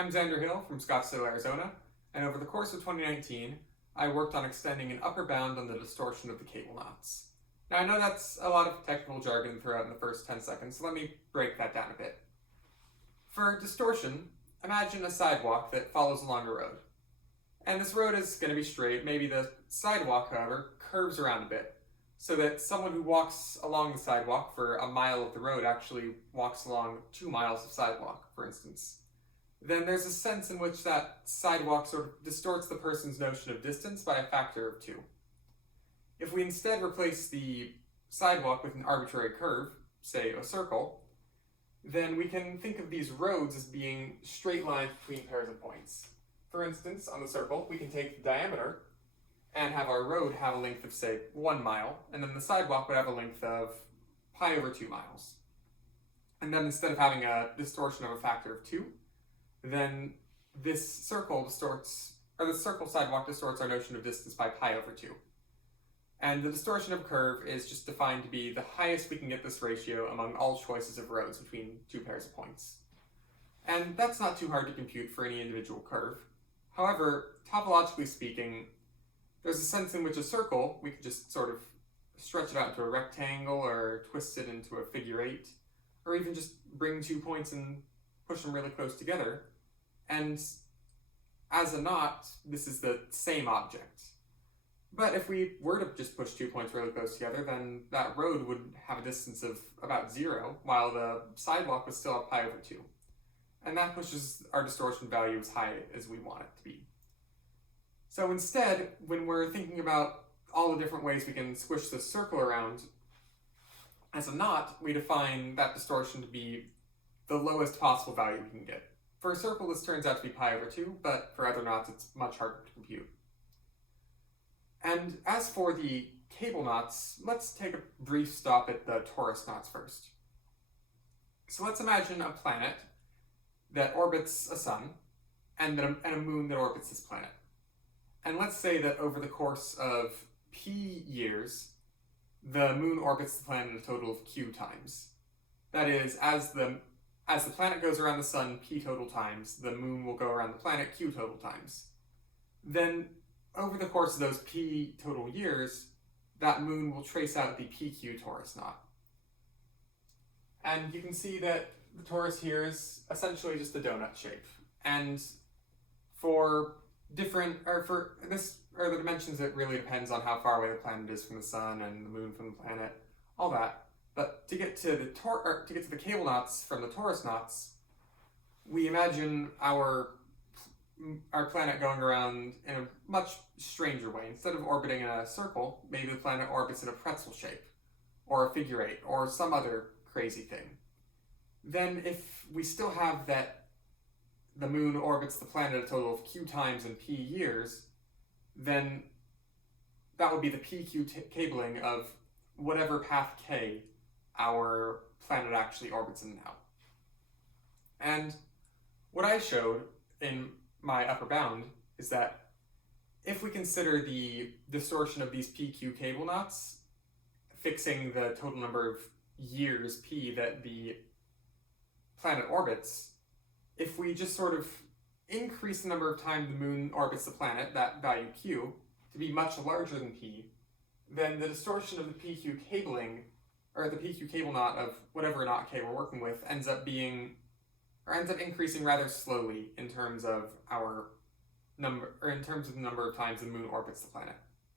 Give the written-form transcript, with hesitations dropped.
I'm Zander Hill from Scottsdale, Arizona, and over the course of 2019, I worked on extending an upper bound on the distortion of the cable knots. Now I know that's a lot of technical jargon to throw out in the first 10 seconds, so let me break that down a bit. For distortion, imagine a sidewalk that follows along a road. And this road is going to be straight, maybe the sidewalk, however, curves around a bit, so that someone who walks along the sidewalk for a mile of the road actually walks along 2 miles of sidewalk, for instance. Then there's a sense in which that sidewalk sort of distorts the person's notion of distance by a factor of 2. If we instead replace the sidewalk with an arbitrary curve, say a circle, then we can think of these roads as being straight lines between pairs of points. For instance, on the circle, we can take the diameter and have our road have a length of, say, 1 mile, and then the sidewalk would have a length of pi over 2 miles. And then instead of having a distortion of a factor of 2, then this circle sidewalk distorts our notion of distance by pi over 2. And the distortion of curve is just defined to be the highest we can get this ratio among all choices of roads between 2 pairs of points. And that's not too hard to compute for any individual curve. However, topologically speaking, there's a sense in which a circle, we could just sort of stretch it out into a rectangle or twist it into a figure 8, or even just bring 2 points and push them really close together. And as a knot, this is the same object. But if we were to just push 2 points really close together, then that road would have a distance of about 0, while the sidewalk would still have pi over 2. And that pushes our distortion value as high as we want it to be. So instead, when we're thinking about all the different ways we can squish this circle around, as a knot, we define that distortion to be the lowest possible value we can get. For a circle, this turns out to be pi over 2, but for other knots, it's much harder to compute. And as for the cable knots, let's take a brief stop at the torus knots first. So let's imagine a planet that orbits a sun, and a moon that orbits this planet. And let's say that over the course of p years, the moon orbits the planet a total of q times. That is, as the planet goes around the sun p total times, the moon will go around the planet q total times. Then, over the course of those p total years, that moon will trace out the pq torus knot. And you can see that the torus here is essentially just a donut shape. And for the dimensions, it really depends on how far away the planet is from the sun and the moon from the planet, all that. But to get to the cable knots from the torus knots, we imagine our planet going around in a much stranger way. Instead of orbiting in a circle, maybe the planet orbits in a pretzel shape, or a figure 8, or some other crazy thing. Then if we still have that the moon orbits the planet a total of q times in p years, then that would be the pq cabling of whatever path k our planet actually orbits in now. And what I showed in my upper bound is that if we consider the distortion of these pq cable knots, fixing the total number of years p that the planet orbits, if we just sort of increase the number of times the moon orbits the planet, that value q, to be much larger than p, then the distortion of the PQ cabling, or the PQ cable knot of whatever knot K we're working with, ends up increasing rather slowly in terms of the number of times the moon orbits the planet.